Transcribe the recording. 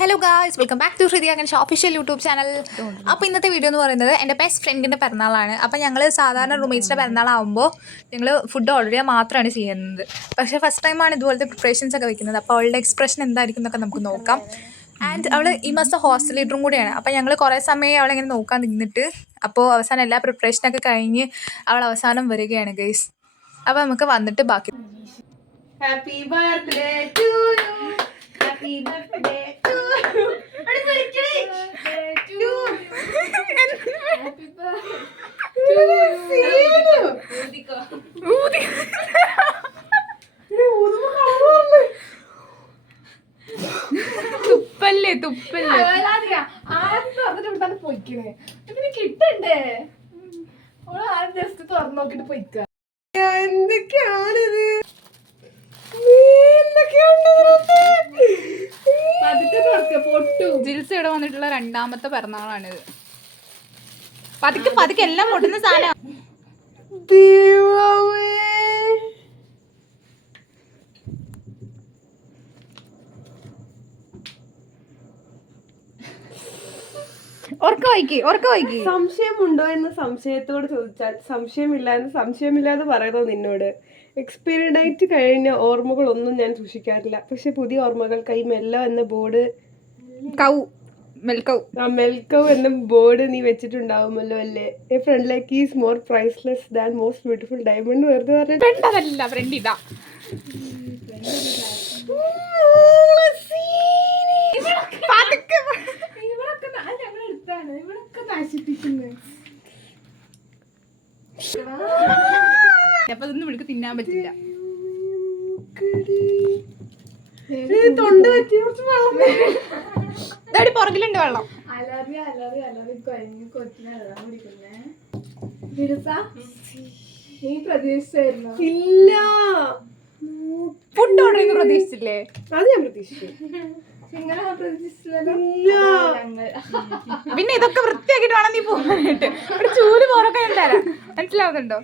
Hello guys, welcome back to Shruti Akash official YouTube channel. അപ്പോൾ ഇന്നത്തെ video എന്ന് പറയുന്നത് എൻ്റെ ബെസ്റ്റ് ഫ്രണ്ടിൻ്റെ പിറന്നാളാണ്. അപ്പോൾ ഞങ്ങൾ സാധാരണ റൂംമേറ്റ്സിൻ്റെ പിറന്നാളാകുമ്പോൾ ഞങ്ങൾ ഫുഡ് ഓർഡർ ചെയ്യുക മാത്രമാണ് ചെയ്യുന്നത്. പക്ഷേ ഫസ്റ്റ് ടൈമാണ് ഇതുപോലത്തെ പ്രിപ്പറേഷൻസ് ഒക്കെ വെക്കുന്നത്. അപ്പോൾ അവളുടെ എക്സ്പ്രഷൻ എന്തായിരിക്കും എന്നൊക്കെ നമുക്ക് നോക്കാം. ആൻഡ് അവൾ ഈ മാസം ഹോസ്റ്റൽ ലീഡറും കൂടിയാണ്. അപ്പോൾ ഞങ്ങൾ കുറേ സമയം അവളിങ്ങനെ നോക്കാൻ നിന്നിട്ട് അപ്പോൾ അവസാനം എല്ലാ പ്രിപ്പറേഷനൊക്കെ കഴിഞ്ഞ് അവൾ അവസാനം വരികയാണ് ഗൈസ്. അപ്പോൾ നമുക്ക് വന്നിട്ട് ബാക്കി. Happy birthday to you, happy birthday to you, അടി വിളിക്കണേ ടു യു, ഹാപ്പി ബർത്ത്ഡേ ഊതിക്കോ തുപ്പല്ലേ തുപ്പല്ലേ ആദ്യം തുറന്നിട്ട് ഇവിടെ തന്നെ പൊയ്ക്കണേ, പിന്നെ കിട്ടണ്ടേ. ആദ്യം ജസ്റ്റ് തുറന്നു നോക്കിട്ട് പൊയ്ക്ക. എന്തൊക്കെയാണിത്? ജിൽസ് ഇവിടെ വന്നിട്ടുള്ള രണ്ടാമത്തെ പിറന്നാളാണിത്. പതുക്കെ പതുക്കെ എല്ലാം പൊട്ടുന്ന സാധനം. സംശയമുണ്ടോ എന്ന് സംശയത്തോട് ചോദിച്ചാൽ സംശയമില്ല എന്ന് സംശയമില്ലാതെ പറയുന്നോ നിന്നോട്. എക്സ്പീരിയൻസ് കഴിഞ്ഞ ഓർമ്മകളൊന്നും ഞാൻ സൂക്ഷിക്കാറില്ല. പക്ഷെ പുതിയ ഓർമ്മകൾക്കായി മെല്ലോ എന്ന ബോർഡ് മെൽക്കൗ എന്ന ബോർഡ് നീ വെച്ചിട്ടുണ്ടാവുമല്ലോ അല്ലേ? A friend like is more priceless than most beautiful diamond. വെറുതെ പറഞ്ഞിട്ട് അപ്പൊ ഇതൊന്നും ഇവൾക്ക് തിന്നാൻ പറ്റില്ല. ഇതടി പുറകിലുണ്ട് വെള്ളം. ഇല്ല, ഫുഡ് ഓർഡർ ചെയ്യുന്ന പ്രതീക്ഷിച്ചില്ലേ? അത് ഞാൻ പ്രതീക്ഷിച്ചു. പിന്നെ ഇതൊക്കെ വൃത്തിയാക്കിട്ട് വേണം നീ പോകാനായിട്ട്. ഒരു ചൂല് പോറൊക്കെ ഞാൻ തരാം, മനസ്സിലാവുന്നുണ്ടോ?